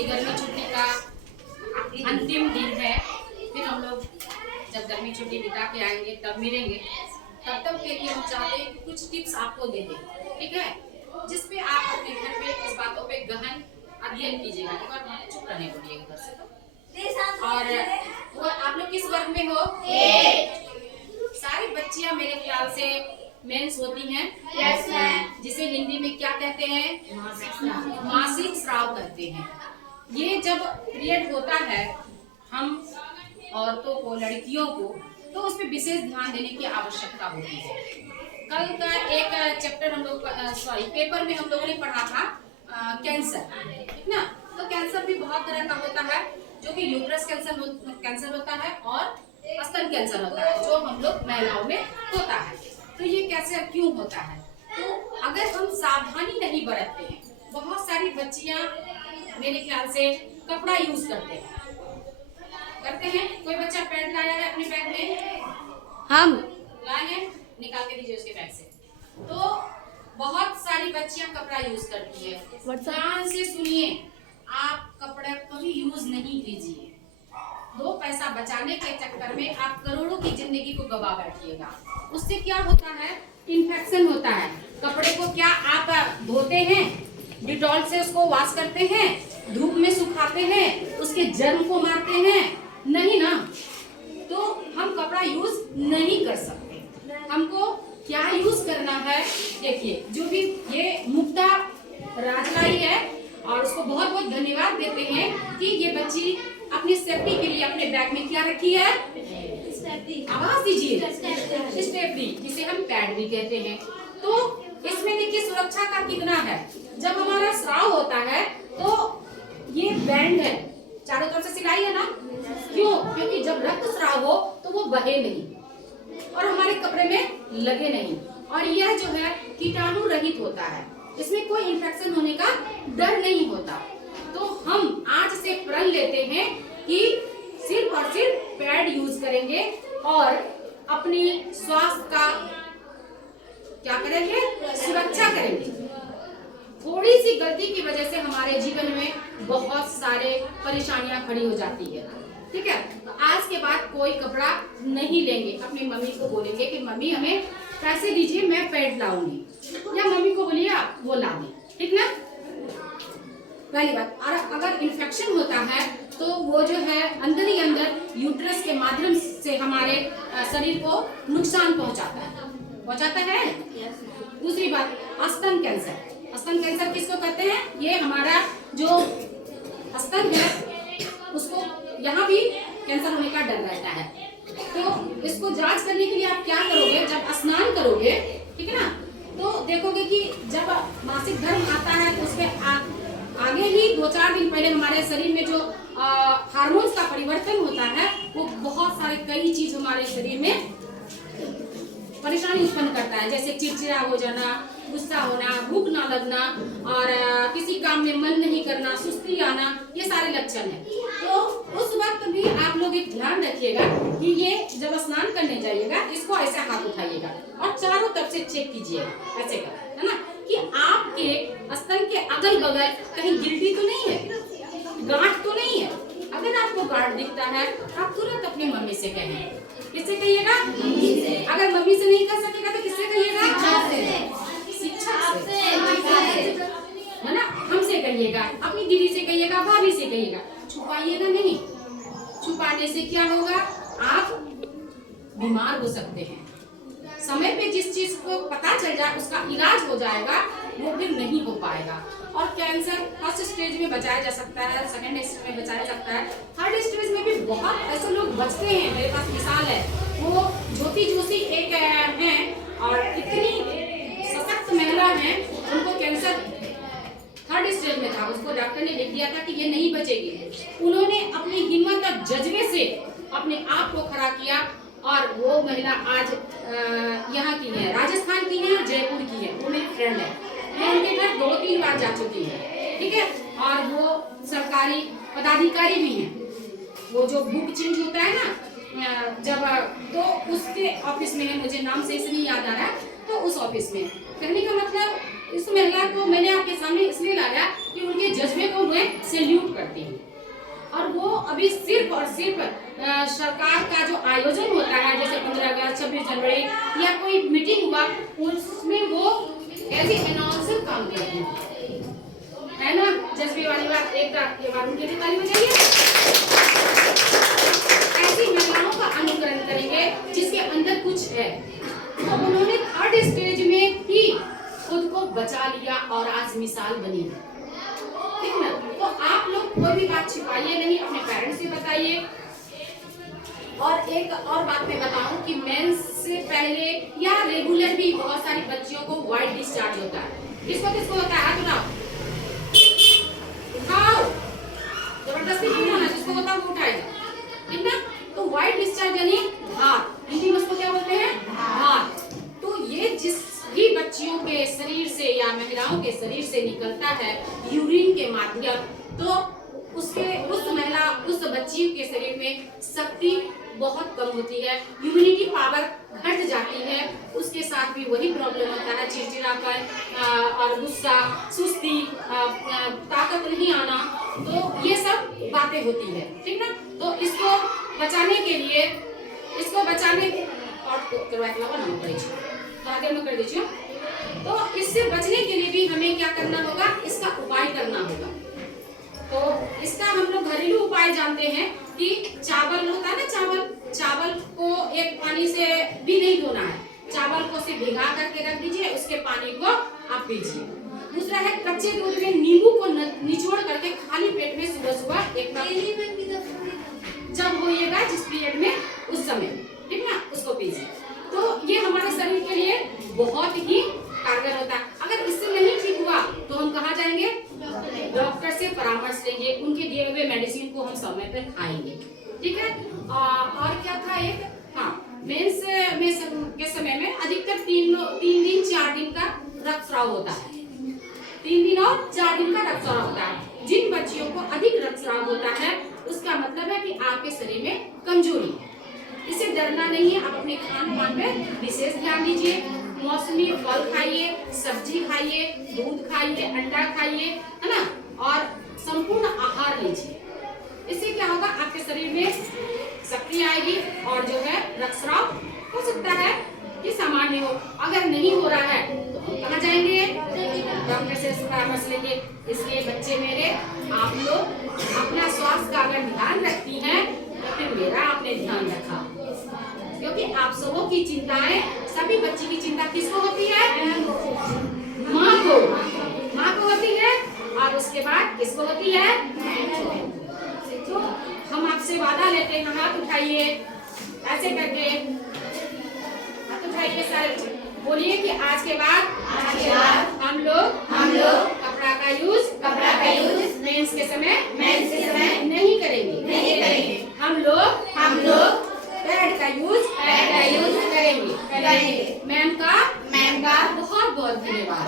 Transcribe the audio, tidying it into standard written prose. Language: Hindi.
कि गर्मी छुट्टी का अंतिम दिन है। फिर हम लोग जब गर्मी छुट्टी बिता के आएंगे तब मिलेंगे। तब तक के लिए हम चाहते हैं कि कुछ टिप्स आपको दे दें, ठीक है, जिसपे आप अपने घर पे इस बातों पे गहन अध्ययन कीजिएगा। एक बार चुप रहने बोलिएगा घर से तो। और वो आप लोग किस वर्ग में हो? सारी बच्चियां मेरे ख्याल से मेंस होती हैं। Yes ma'am. जिसे हिंदी में क्या कहते हैं? मासिक स्राव कहते हैं। ये जब पीरियड होता है हम औरतों को, लड़कियों को, तो उस पर विशेष ध्यान देने की आवश्यकता होती है। कल का एक चैप्टर हम लोग पेपर में हम लोगों ने पढ़ा था कैंसर, ठीक ना। तो कैंसर भी बहुत तरह का होता है, जो कि यूट्रस कैंसर होता है और स्तन कैंसर होता है, जो हम लोग महिलाओं में होता है। तो ये कैंसर क्यों होता है? तो अगर हम सावधानी नहीं बरतते हैं, बहुत सारी बच्चियां मेरे ख्याल से कपड़ा यूज करते हैं। कोई बच्चा पैड लाया है अपने बैग में? हम लाए हैं, निकाल के दीजिए उसके बैग से। तो बहुत सारी बच्चियां कपड़ा यूज करती है। ध्यान से सुनिए, आप कपड़ा कभी यूज नहीं कीजिए। 2 पैसा बचाने के चक्कर में आप करोड़ों की जिंदगी को गवा बैठिएगा। उससे क्या होता है? इन्फेक्शन होता है। कपड़े को क्या आप धोते हैं, डिटॉल से उसको वॉश करते हैं, धूप में सुखाते हैं, उसके जर्म को मारते हैं? नहीं ना। तो हम कपड़ा यूज नहीं कर सकते। हमको क्या यूज करना है? देखिए, जो भी ये मुक्ता राजलाई है, और उसको बहुत बहुत धन्यवाद देते हैं कि ये बच्ची अपनी सेफ्टी के लिए अपने बैग में क्या रखी है? आवाज दीजिए। स्टेपनी, जिसे हम पैड भी कहते हैं। तो इसमें देखिए सुरक्षा का कितना है। जब हमारा स्राव होता है तो ये बैंड है, चारों तरफ से सिलाई है ना। क्यों? क्योंकि जब रक्त स्राव हो तो वो बहे नहीं और हमारे कपड़े में लगे नहीं, और यह जो है कीटाणु रहित होता है। इसमें कोई इन्फेक्शन होने का डर नहीं होता। तो हम आज से प्रण लेते हैं कि सिर्फ और सिर्फ पैड यूज करेंगे और अपनी स्वास्थ्य का क्या करेंगे? सुरक्षा करेंगे। थोड़ी सी गलती की वजह से हमारे जीवन में बहुत सारे परेशानियां खड़ी हो जाती है, ठीक है। तो आज के बाद कोई कपड़ा नहीं लेंगे। अपनी मम्मी को बोलेंगे कि मम्मी हमें पैसे दीजिए, मैं पैड लाऊंगी, या मम्मी को बोलिए आप वो ला दें, ठीक ना। पहली बात। और अगर इन्फेक्शन होता है तो वो जो है अंदर ही अंदर यूट्रस के माध्यम से हमारे शरीर को नुकसान पहुंचाता है। दूसरी बात, स्तन कैंसर। स्तन कैंसर किसको कहते हैं? ये हमारा जो स्तन है उसको यहाँ भी कैंसर होने का डर रहता है। तो इसको जांच करने के लिए आप क्या करोगे? जब स्नान करोगे, ठीक है ना, तो देखोगे कि जब मासिक धर्म आता है तो उसके आगे ही 2-4 दिन पहले हमारे शरीर में जो हार्मोन्स का परिवर्तन होता है, वो बहुत सारे कई चीज हमारे शरीर में परेशानी उत्पन्न करता है, जैसे चिड़चिड़ा हो जाना, गुस्सा होना, भूख ना लगना, और किसी काम में मन नहीं करना, सुस्ती आना, ये सारे लक्षण हैं। तो उस वक्त भी आप लोग एक ध्यान रखिएगा कि ये जब स्नान करने जाइएगा, इसको ऐसे हाथ उठाइएगा और चारों तरफ से चेक कीजिएगा, ऐसे कर, है ना, कि आपके स्तन के अगल बगल कहीं गिल्टी तो नहीं है, गांठ तो नहीं है। अगर आपको गांठ दिखता है आप तुरंत अपनी मम्मी से कहें। किससे कहिएगा? अगर मम्मी से नहीं कर सकेगा तो किससे कहिएगा? शिक्षक से, है ना। हमसे कहिएगा, अपनी दीदी से कहिएगा, भाभी से कहिएगा। छुपाइएगा नहीं। छुपाने से क्या होगा? आप बीमार हो सकते हैं। समय पे जिस चीज को पता चल जाए उसका इलाज हो जाएगा, वो फिर नहीं हो पाएगा। और कैंसर फर्स्ट स्टेज में बचाया जा सकता है, सेकंड स्टेज में बचाया जा सकता है, थर्ड स्टेज में भी बहुत ऐसे लोग बचते हैं। मेरे पास मिसाल है, वो ज्योति जोशी एक हैं और इतनी सशक्त महिला हैं, उनको कैंसर थर्ड स्टेज में था। उसको डॉक्टर ने लिख दिया था कि ये नहीं बचेगी। उन्होंने अपनी हिम्मत और जज्बे से अपने आप को खड़ा किया और वो महिला आज यहाँ की है, राजस्थान की है और जयपुर की है। वो मेरी फ्रेंड है, मैं उनके घर 2-3 बार जा चुकी हूँ, ठीक है। और वो सरकारी पदाधिकारी भी हैं। वो जो बुक चेंज होता है ना जब, तो उसके ऑफिस में है, मुझे नाम से इसलिए याद आ रहा है, तो उस ऑफिस में। कहने का मतलब इस महिला को मैंने आपके सामने इसलिए लाया कि उनके जज्बे को मैं सैल्यूट करती हूँ। और वो अभी सिर्फ और सिर्फ सरकार का जो आयोजन होता है, जैसे 15 अगस्त, 26 जनवरी या कोई मीटिंग हुआ, उसमें वो एज ए अनाउंसर काम करती है ना। जज्बे वाली बात एक बार उनके लिए ताली बजाइए। ऐसी महिलाओं का अनुकरण करेंगे जिसके अंदर कुछ है। तो उन्होंने 3rd स्टेज में ही खुद को बचा लिया और आज मिसाल बनी है, ठीक ना। तो आप लोग कोई भी बात छिपाइए नहीं, अपने पेरेंट्स से बताइए। और एक और बात मैं बताऊं कि मेंस से पहले या रेगुलर भी बहुत सारी बच्चियों को व्हाइट डिस्चार्ज होता है। किसको किसको होता है? हाथ उठाओ, उठाओ, जबरदस्ती नहीं उठाना, जिसको होता है वो उठाएगा, ठीक ना। तो व्हाइट डिस्चार्ज यानी धार, हिंदी में उसको क्या बोलते हैं? धार। तो ये जिस भी बच्चियों के शरीर से या महिलाओं के शरीर से निकलता है यूरिन के माध्यम, तो उस बच्ची के शरीर में शक्ति बहुत कम होती है, इम्यूनिटी पावर घट जाती है। उसके साथ भी वही प्रॉब्लम होता है, चिड़चिड़ापन और गुस्सा, सुस्ती, ताकत नहीं आना। तो ये सब बातें होती है, ठीक ना। तो इसको बचाने के लिए, कर दीजिए। तो इससे बचने के लिए भी हमें क्या करना होगा? इसका उपाय करना होगा। तो इसका हम लोग घरेलू उपाय जानते हैं कि चावल होता है ना, चावल को एक पानी से भी नहीं धोना है, चावल को सिर्फ भिगा करके रख दीजिए, उसके पानी को आप पीजिए। दूसरा है कच्चे दूध में नींबू को निचोड़ करके खाली पेट में सुबह एक जब होइएगा जिस पीरियड में उस समय, ठीक ना, उसको पीजिए। तो ये हमारे शरीर के लिए बहुत ही कारगर होता है। अगर इससे नहीं ठीक हुआ तो हम कहाँ जाएंगे? डॉक्टर से परामर्श लेंगे, उनके दिए हुए मेडिसिन को हम समय पर खाएंगे, ठीक है। और क्या था एक, हाँ, मेंस के समय में अधिकतर 3 दिन 4 दिन का रक्तस्राव होता है। 3 दिन और 4 दिन का रक्तस्राव होता है। जिन बच्चियों को अधिक रक्तस्राव होता है उसका मतलब है कि आपके शरीर में कमजोरी है। इसे डरना नहीं है, आप अपने खान पान पे विशेष ध्यान दीजिए। मौसमी फल खाइए, सब्जी खाइए, दूध खाइए, अंडा खाइए, है ना, और संपूर्ण आहार लीजिए। इससे क्या होगा? आपके शरीर में शक्ति आएगी और जो है रक्तस्राव हो सकता है कि सामान्य हो। अगर नहीं हो रहा है तो हम कहाँ जाएंगे? डॉक्टर से परामर्श लेंगे। इसलिए बच्चे मेरे, आप लोग अपना स्वास्थ्य का अगर ध्यान रखती हैं तो फिर मेरा आपने ध्यान रखा, क्योंकि आप सबों की चिंताएं, सभी बच्ची की चिंता किसको होती है? माँ को होती है। और उसके बाद किसको होती है? तो हम आपसे वादा लेते हैं, हाथ उठाइए, ऐसे करके हाथ उठाइए सारे, बोलिए कि आज के बाद हम लोग कपड़ा का यूज मेंस के समय नहीं करेंगे। हम लोग पैड का यूज करेंगे। मैम का बहुत बहुत धन्यवाद।